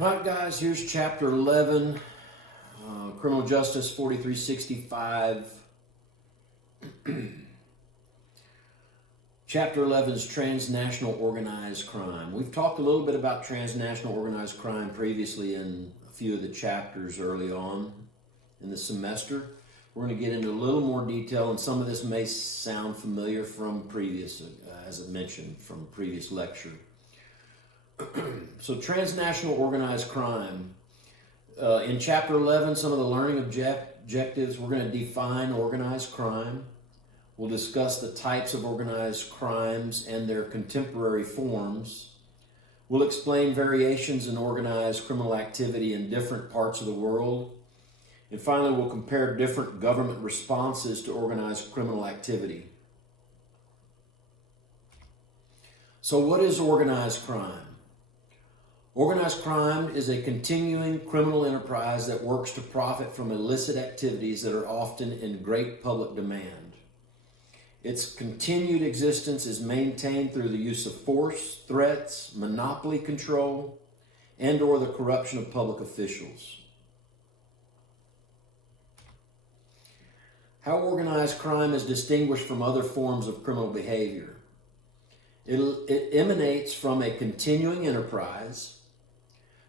All right, guys, here's chapter 11, Criminal Justice 4365. Chapter 11 is transnational organized crime. We've talked a little bit about transnational organized crime previously in a few of the chapters early on in the semester. We're going to get into a little more detail, and some of this may sound familiar from previous, as I mentioned, from previous lecture. So transnational organized crime. In chapter 11, some of the learning objectives, we're going to define organized crime. We'll discuss the types of organized crimes and their contemporary forms. We'll explain variations in organized criminal activity in different parts of the world. And finally, we'll compare different government responses to organized criminal activity. So what is organized crime? Organized crime is a continuing criminal enterprise that works to profit from illicit activities that are often in great public demand. Its continued existence is maintained through the use of force, threats, monopoly control, and/or the corruption of public officials. How organized crime is distinguished from other forms of criminal behavior. It emanates from a continuing enterprise.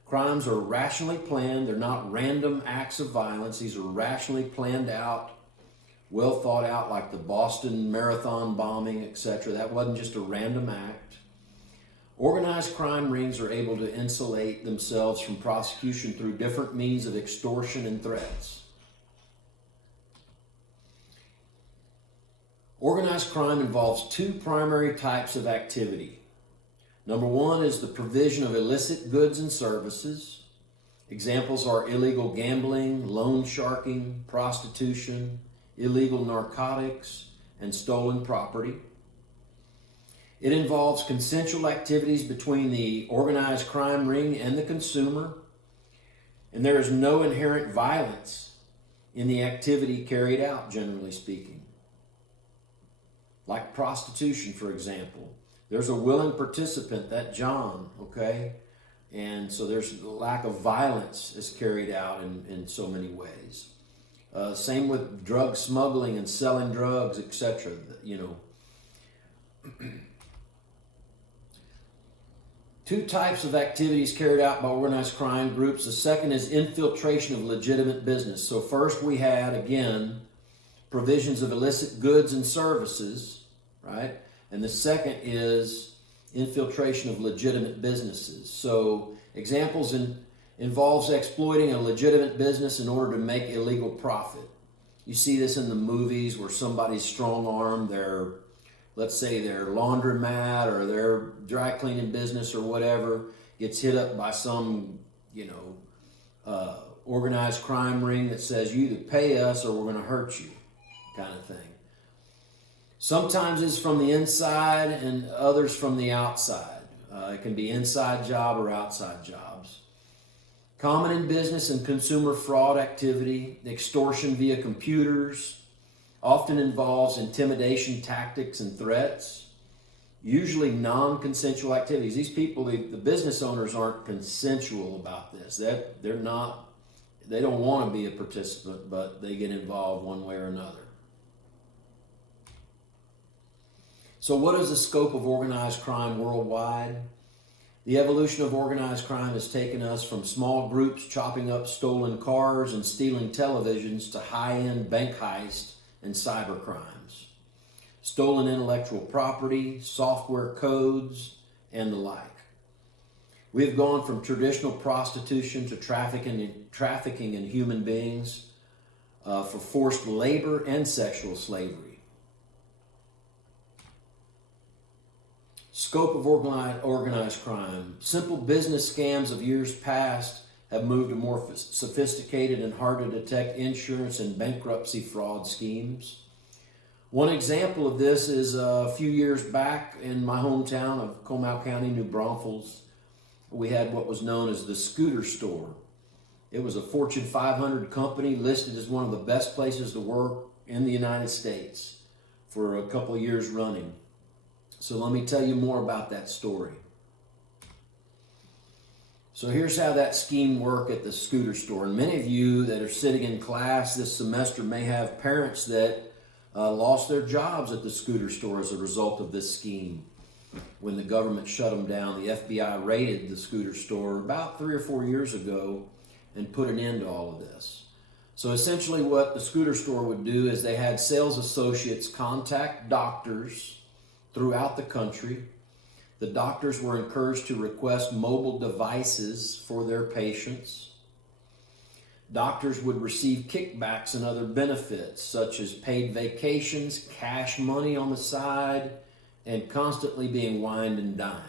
Crimes are rationally planned. They're not random acts of violence. These are rationally planned out, well thought out, like the Boston Marathon bombing, etc. That wasn't just a random act. Organized crime rings are able to insulate themselves from prosecution through different means of extortion and threats. Organized crime involves two primary types of activity. Number one is the provision of illicit goods and services. Examples are illegal gambling, loan sharking, prostitution, illegal narcotics, and stolen property. It involves consensual activities between the organized crime ring and the consumer, and there is no inherent violence in the activity carried out, generally speaking. Like prostitution, for example. There's a willing participant, that John, okay? And so there's a lack of violence is carried out in so many ways. Same with drug smuggling and selling drugs, etc. Two types of activities carried out by organized crime groups. The second is infiltration of legitimate business. So first we had, again, provisions of illicit goods and services, right? And the second is infiltration of legitimate businesses. So examples involves exploiting a legitimate business in order to make illegal profit. You see this in the movies where somebody's strong-armed let's say their laundromat or their dry cleaning business or whatever gets hit up by some, organized crime ring that says you either pay us or we're going to hurt you, kind of thing. Sometimes it's from the inside and others from the outside. It can be inside job or outside jobs. Common in business and consumer fraud activity, extortion via computers, often involves intimidation tactics and threats, usually non-consensual activities. These people, the business owners aren't consensual about this. They don't want to be a participant, but they get involved one way or another. So what is the scope of organized crime worldwide? The evolution of organized crime has taken us from small groups chopping up stolen cars and stealing televisions to high-end bank heists and cyber crimes, stolen intellectual property, software codes, and the like. We have gone from traditional prostitution to trafficking in human beings for forced labor and sexual slavery. Scope of organized crime. Simple business scams of years past have moved to more sophisticated and hard to detect insurance and bankruptcy fraud schemes. One example of this is a few years back in my hometown of Comal County, New Braunfels. We had what was known as the Scooter Store. It was a Fortune 500 company listed as one of the best places to work in the United States for a couple of years running. So let me tell you more about that story. So here's how that scheme worked at the scooter store. And many of you that are sitting in class this semester may have parents that lost their jobs at the scooter store as a result of this scheme. When the government shut them down, the FBI raided the scooter store about 3 or 4 years ago and put an end to all of this. So essentially what the scooter store would do is they had sales associates contact doctors throughout the country. The doctors were encouraged to request mobile devices for their patients. Doctors would receive kickbacks and other benefits, such as paid vacations, cash money on the side, and constantly being wined and dined.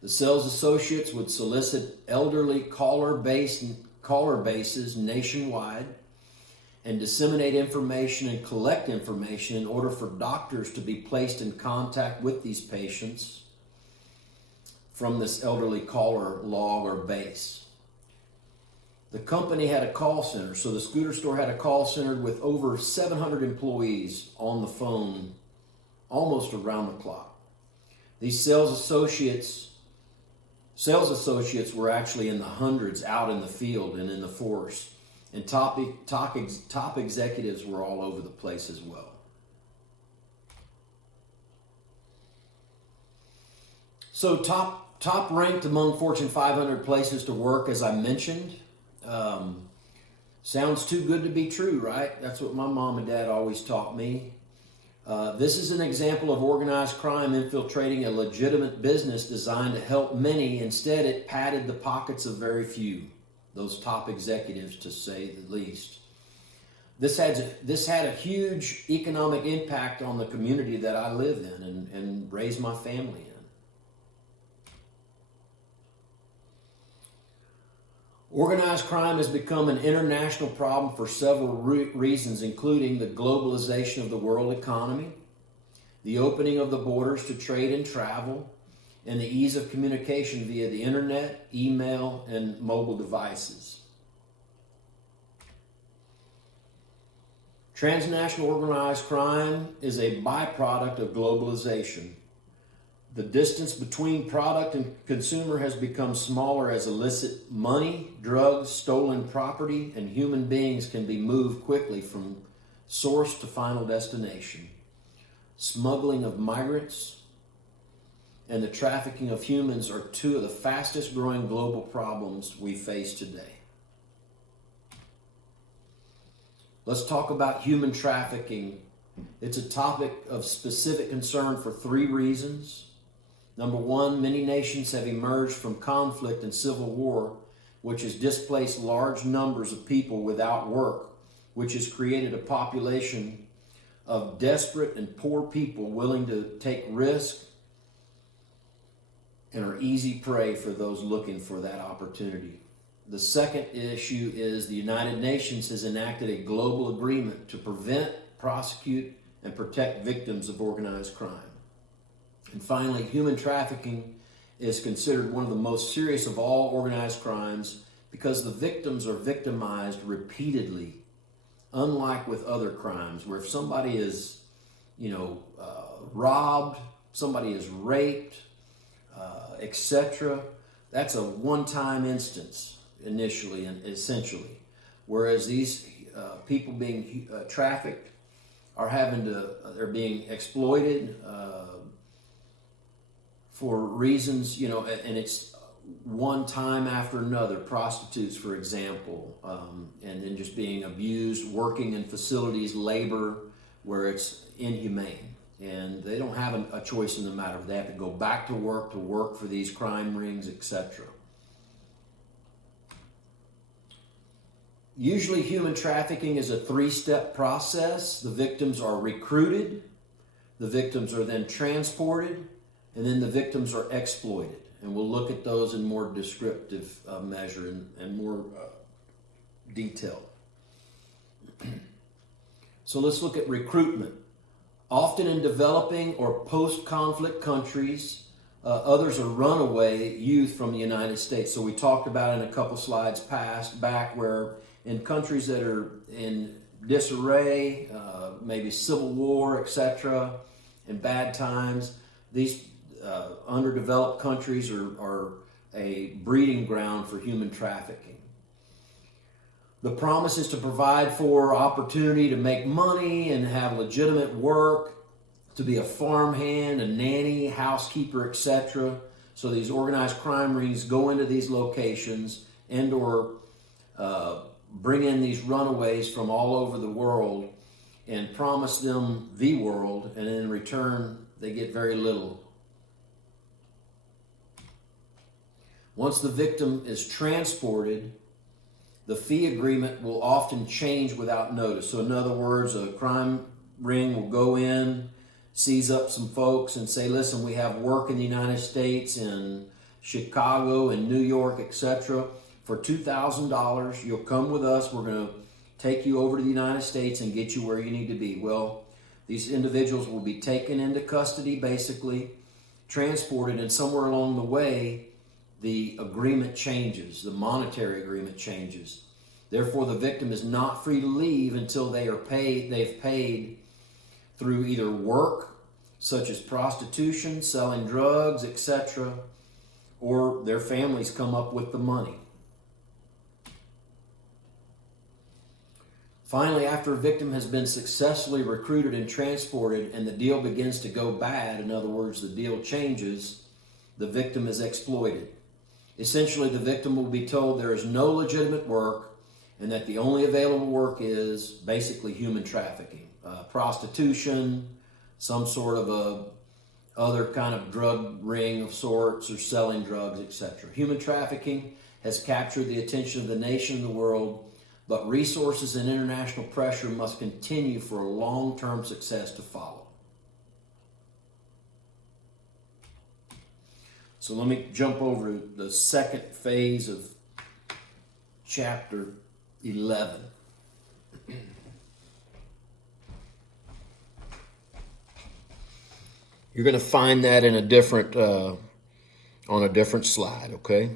The sales associates would solicit elderly caller bases nationwide and disseminate information and collect information in order for doctors to be placed in contact with these patients from this elderly caller log or base. The company had a call center, so the scooter store had a call center with over 700 employees on the phone almost around the clock. These sales associates were actually in the hundreds out in the field and in the force. And top executives were all over the place as well. So top ranked among Fortune 500 places to work, as I mentioned. Sounds too good to be true, right? That's what my mom and dad always taught me. This is an example of organized crime infiltrating a legitimate business designed to help many. Instead, it padded the pockets of very few. Those top executives, to say the least. This had a huge economic impact on the community that I live in and raised my family in. Organized crime has become an international problem for several reasons, including the globalization of the world economy, the opening of the borders to trade and travel, and the ease of communication via the internet, email, and mobile devices. Transnational organized crime is a byproduct of globalization. The distance between product and consumer has become smaller as illicit money, drugs, stolen property, and human beings can be moved quickly from source to final destination. Smuggling of migrants and the trafficking of humans are two of the fastest growing global problems we face today. Let's talk about human trafficking. It's a topic of specific concern for 3 reasons. Number 1, many nations have emerged from conflict and civil war, which has displaced large numbers of people without work, which has created a population of desperate and poor people willing to take risks and are easy prey for those looking for that opportunity. The second issue is the United Nations has enacted a global agreement to prevent, prosecute, and protect victims of organized crime. And finally, human trafficking is considered one of the most serious of all organized crimes because the victims are victimized repeatedly, unlike with other crimes, where if somebody is, robbed, somebody is raped, etc., that's a one-time instance initially and essentially. Whereas these people being trafficked they're being exploited for reasons, and it's one time after another. Prostitutes, for example, and then just being abused, working in facilities, labor, where it's inhumane. And they don't have a choice in the matter. They have to go back to work for these crime rings, etc. Usually human trafficking is a 3-step process. The victims are recruited, the victims are then transported, and then the victims are exploited. And we'll look at those in more descriptive measure and more detail. So let's look at recruitment. Often in developing or post-conflict countries, others are runaway youth from the United States. So we talked about in a couple slides back where in countries that are in disarray, maybe civil war, etc., and bad times, these underdeveloped countries are a breeding ground for human trafficking. The promise is to provide for opportunity to make money and have legitimate work, to be a farmhand, a nanny, housekeeper, etc. So these organized crime rings go into these locations and or bring in these runaways from all over the world and promise them the world, and in return they get very little. Once the victim is transported, the fee agreement will often change without notice. So in other words, a crime ring will go in, seize up some folks and say, listen, we have work in the United States, in Chicago, in New York, etc. For $2,000, you'll come with us. We're going to take you over to the United States and get you where you need to be. Well, these individuals will be taken into custody, basically, transported, and somewhere along the way, the agreement changes, the monetary agreement changes. Therefore, the victim is not free to leave until they've paid through either work, such as prostitution, selling drugs, etc., or their families come up with the money. Finally, after a victim has been successfully recruited and transported and the deal begins to go bad, in other words, the deal changes, the victim is exploited. Essentially, the victim will be told there is no legitimate work and that the only available work is basically human trafficking, prostitution, some sort of a other kind of drug ring of sorts, or selling drugs, etc. Human trafficking has captured the attention of the nation and the world, but resources and international pressure must continue for a long-term success to follow. So let me jump over to the second phase of chapter 11. You're going to find that in a different on a different slide, okay?